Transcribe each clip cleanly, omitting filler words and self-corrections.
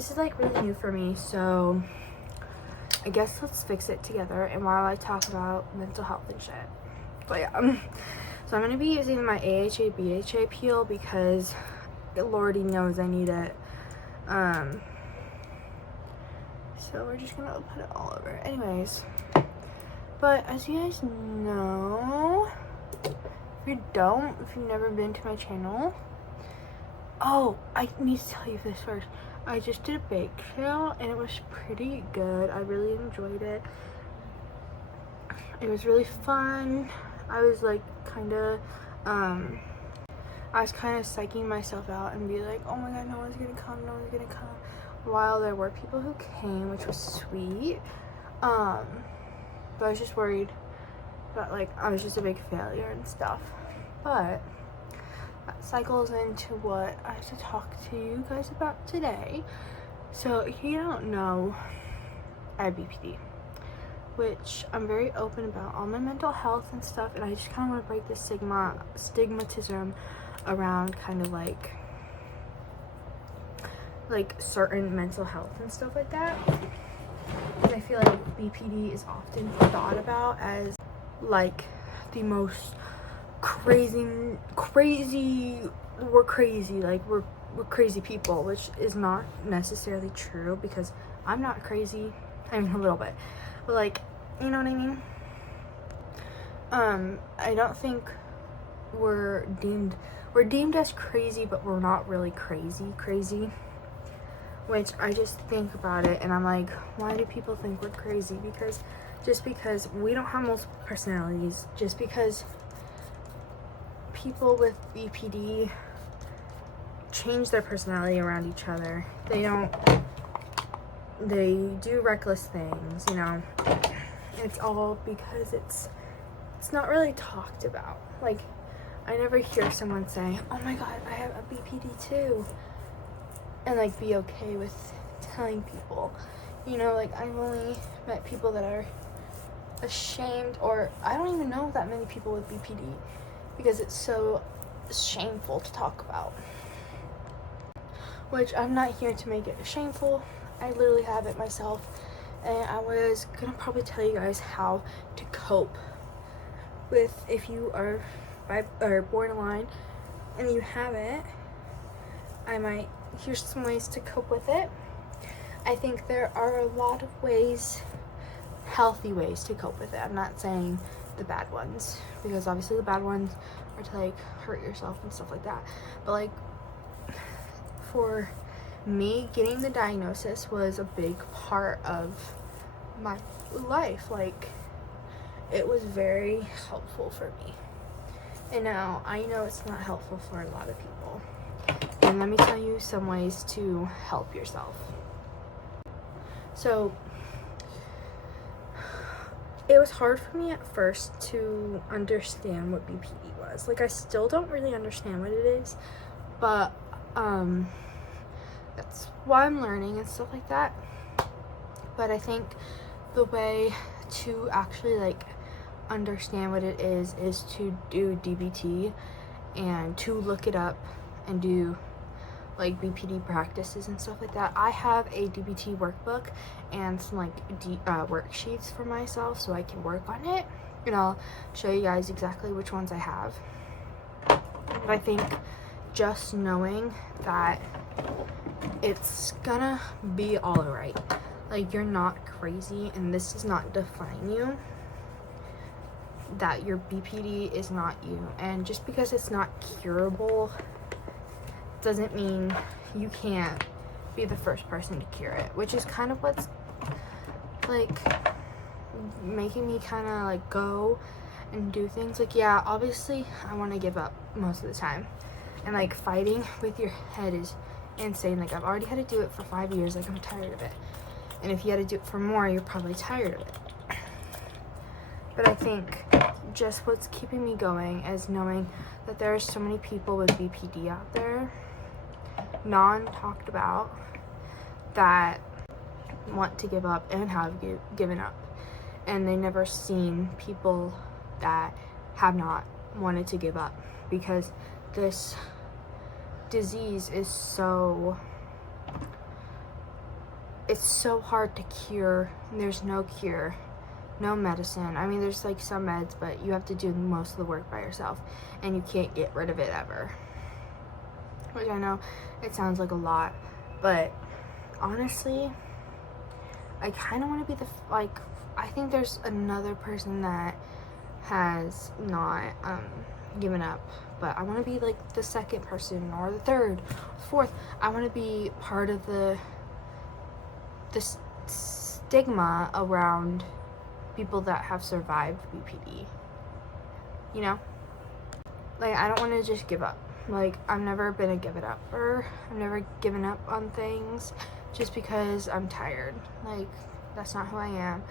this is like really new for me, so I guess let's fix it together. And while I talk about mental health and shit, but yeah, so I'm gonna be using my AHA BHA peel because Lordy knows I need it. So we're just gonna put it all over. Anyways, but as you guys know, if you've never been to my channel, oh, I need to tell you this first. I just did a bake sale and it was pretty good. I really enjoyed it. It was really fun. I was like kind of psyching myself out and be like, oh my god, no one's gonna come, while there were people who came, which was sweet. But I was just worried that like I was just a big failure and stuff. But that cycles into what I have to talk to you guys about today. So if you don't know, I have BPD, which I'm very open about all my mental health and stuff, and I just kind of want to break the stigmatism around kind of like certain mental health and stuff like that. And I feel like BPD is often thought about as like the most crazy, we're crazy, like we're crazy people, which is not necessarily true because I'm not crazy. I mean, a little bit, but like, you know what I mean? I don't think we're deemed as crazy, but we're not really crazy, which I just think about it and I'm like, why do people think we're crazy? Because just because we don't have multiple personalities, just because people with BPD change their personality around each other, they do reckless things, you know. It's all because it's not really talked about. Like, I never hear someone say, oh my god, I have a BPD too, and like be okay with telling people, you know. Like, I've only met people that are ashamed, or I don't even know that many people with BPD because it's so shameful to talk about, which I'm not here to make it shameful. I literally have it myself, and I was gonna probably tell you guys how to cope with, if you are borderline and you have it. Here's some ways to cope with it. I think there are a lot of ways, healthy ways to cope with it. I'm not saying the bad ones, because obviously the bad ones are to like hurt yourself and stuff like that. But like, for me, getting the diagnosis was a big part of my life. Like, it was very helpful for me. And now I know it's not helpful for a lot of people. And let me tell you some ways to help yourself. So, it was hard for me at first to understand what BPD was. Like, I still don't really understand what it is, but that's why I'm learning and stuff like that. But I think the way to actually like understand what it is to do DBT and to look it up and do like BPD practices and stuff like that. I have a DBT workbook and some like worksheets for myself so I can work on it, and I'll show you guys exactly which ones I have. But I think just knowing that it's gonna be all right, like you're not crazy and this does not define you, that your BPD is not you. And just because it's not curable doesn't mean you can't be the first person to cure it, which is kind of what's like making me kind of like go and do things. Like, yeah, obviously I want to give up most of the time, and like fighting with your head is insane. Like, I've already had to do it for 5 years. Like, I'm tired of it, and if you had to do it for more, you're probably tired of it. But I think just what's keeping me going is knowing that there are so many people with BPD out there, non-talked about, that want to give up and have given up, and they never seen people that have not wanted to give up, because this disease is so it's so hard to cure. There's no cure, no medicine. I mean, there's like some meds, but you have to do most of the work by yourself, and you can't get rid of it ever. Which I know it sounds like a lot, but honestly, I kind of want to be I think there's another person that has not given up, but I want to be like the second person or the third, fourth. I want to be part of the stigma around people that have survived BPD. You know? Like, I don't want to just give up. Like, I've never been a give it upper. I've never given up on things just because I'm tired. Like, that's not who I am.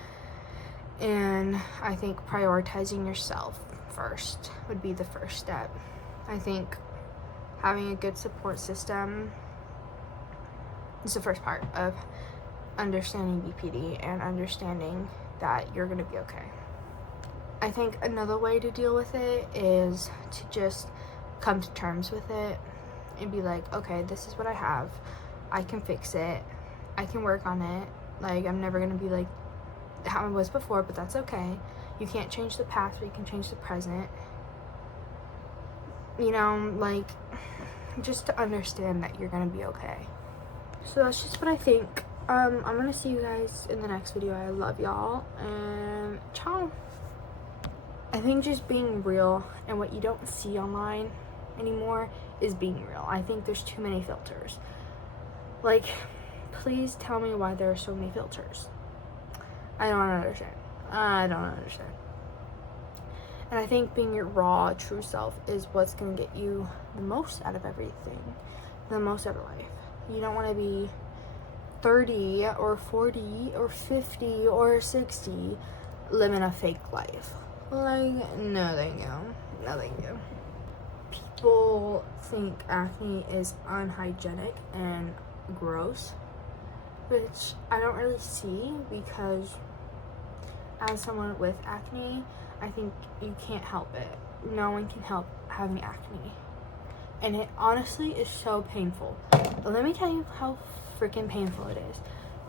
And I think prioritizing yourself first would be the first step. I think having a good support system is the first part of understanding BPD and understanding that you're going to be okay. I think another way to deal with it is to just come to terms with it and be like, okay, this is what I have. I can fix it. I can work on it. Like, I'm never going to be like how I was before, but that's okay. You can't change the past, but you can change the present. You know, like, just to understand that you're going to be okay. So that's just what I think. I'm going to see you guys in the next video. I love y'all, and ciao. I think just being real and what you don't see online anymore is being real. I think there's too many filters. Like, please tell me why there are so many filters. I don't understand. And I think being your raw, true self is what's going to get you the most out of everything, the most out of life. You don't want to be 30 or 40 or 50 or 60 living a fake life. Like, no thank you. No thank you. People think acne is unhygienic and gross, which I don't really see, because as someone with acne, I think you can't help it. No one can help having acne. And it honestly is so painful. But let me tell you how freaking painful it is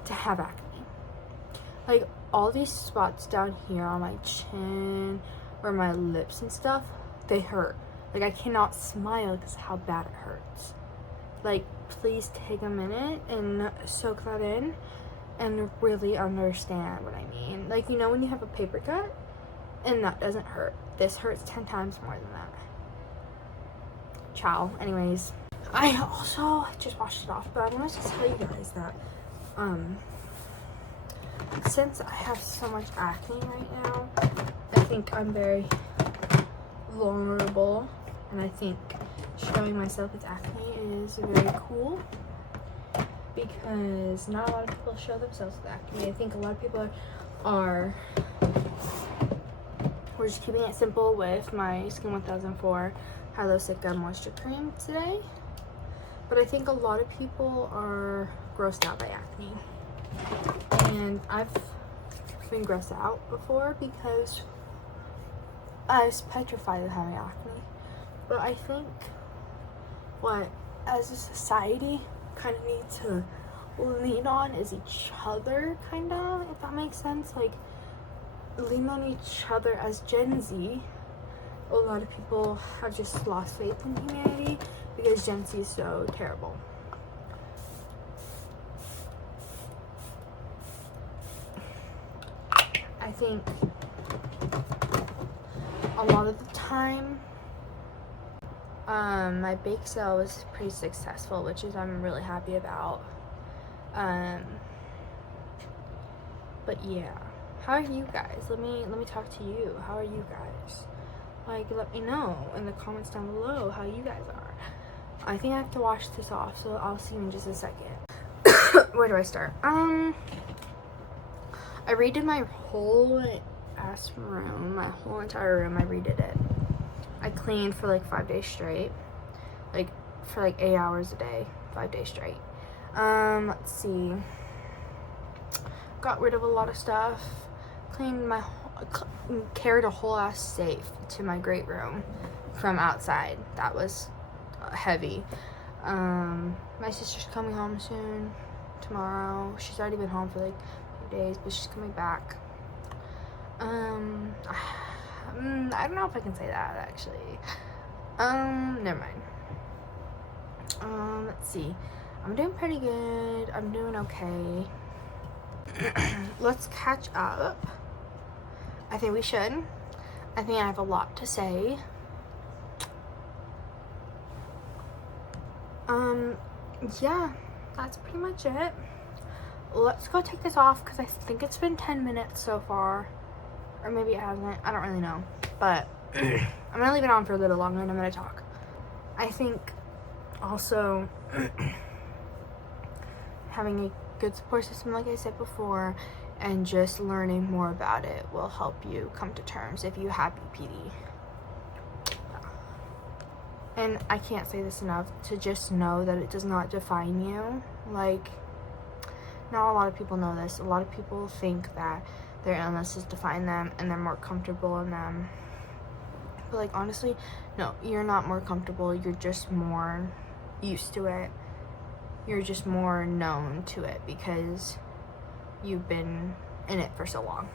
to have acne. Like, all these spots down here on my chin or my lips and stuff, they hurt. Like, I cannot smile because how bad it hurts. Like, please take a minute and soak that in and really understand what I mean. Like, you know when you have a paper cut and that doesn't hurt? This hurts 10 times more than that. Ciao. Anyways, I also just washed it off, but I wanted to tell you guys that since I have so much acne right now, I think I'm very vulnerable, and I think showing myself with acne is very cool, because not a lot of people show themselves with acne. I think a lot of people we're just keeping it simple with my Skin 1004 Hyaluronic Moisture Cream today, but I think a lot of people are grossed out by acne. And I've been grossed out before because I was petrified of having acne. But I think what, as a society, kind of need to lean on is each other, kind of, if that makes sense. Like, lean on each other. As Gen Z, a lot of people have just lost faith in humanity because Gen Z is so terrible. I think a lot of the time, my bake sale was pretty successful, which is I'm really happy about. But yeah, how are you guys? Let me talk to you. How are you guys? Like, let me know in the comments down below how you guys are. I think I have to wash this off, so I'll see you in just a second. Where do I start? I redid my whole ass room, my whole entire room. I redid it. I cleaned for like 5 days straight, like for like 8 hours a day, 5 days straight. Let's see. Got rid of a lot of stuff. Cleaned carried a whole ass safe to my great room from outside. That was heavy. My sister's coming home soon. tomorrow. She's already been home for like a few days, but she's coming back. I don't know if I can say that actually. Never mind. Let's see. I'm doing pretty good. I'm doing okay. Let's catch up. I think we should. I think I have a lot to say. Yeah, that's pretty much it. Let's go take this off because I think it's been 10 minutes so far. Or maybe it hasn't. I don't really know. But I'm gonna leave it on for a little longer and I'm gonna talk. I think also having a good support system, like I said before, and just learning more about it will help you come to terms if you have BPD. And I can't say this enough, to just know that it does not define you. Like, not a lot of people know this. A lot of people think that their illnesses define them and they're more comfortable in them. But like, honestly, no, you're not more comfortable. You're just more used to it. You're just more known to it because you've been in it for so long.